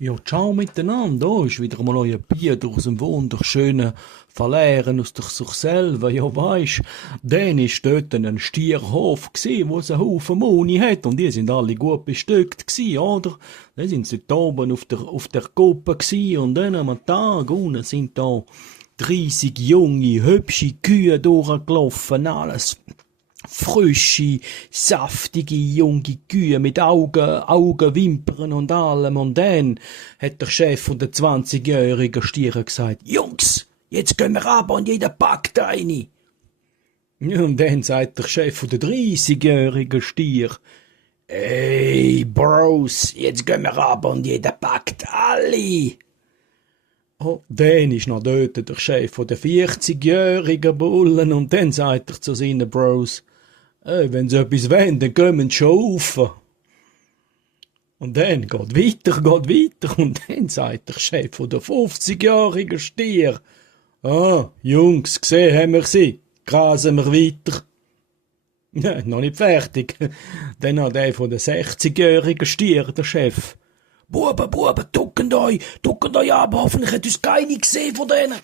Ja, ciao miteinander. Da ist wieder mal euer Bier aus dem wunderschönen Verlehren aus sich selber. Ja, weisst, dann ist dort ein Stierhof gsi, wo es einen Haufen Moni hat. Und die sind alle gut bestückt gsi, oder? Dann sind sie da oben auf der Kuppe gsi. Und dann am Tag unten sind da 30 junge, hübsche Kühe durchgelaufen. Alles frische, saftige, junge Kühe mit Augen, Wimpern und allem. Und dann hat der Chef von der 20-jährigen Stiere gesagt, Jungs, jetzt gehen wir runter und jeder packt eine. Ja, und dann sagt der Chef von der 30-jährigen Stier, ey, Bros, jetzt gehen wir runter und jeder packt alle. Oh, dann ist noch dort der Chef von der 40-jährigen Bullen und dann sagt er zu seinen Bros, wenn sie etwas wollen, dann kommen sie schon rauf. Und dann geht weiter und dann sagt der Chef von der 50-jährigen Stier, Jungs, gesehen haben wir sie, grasen wir weiter. Ja, noch nicht fertig. Dann hat der von der 60-jährigen Stier, der Chef, Buben, ducken euch ab, hoffentlich hat uns keiner gesehen von denen.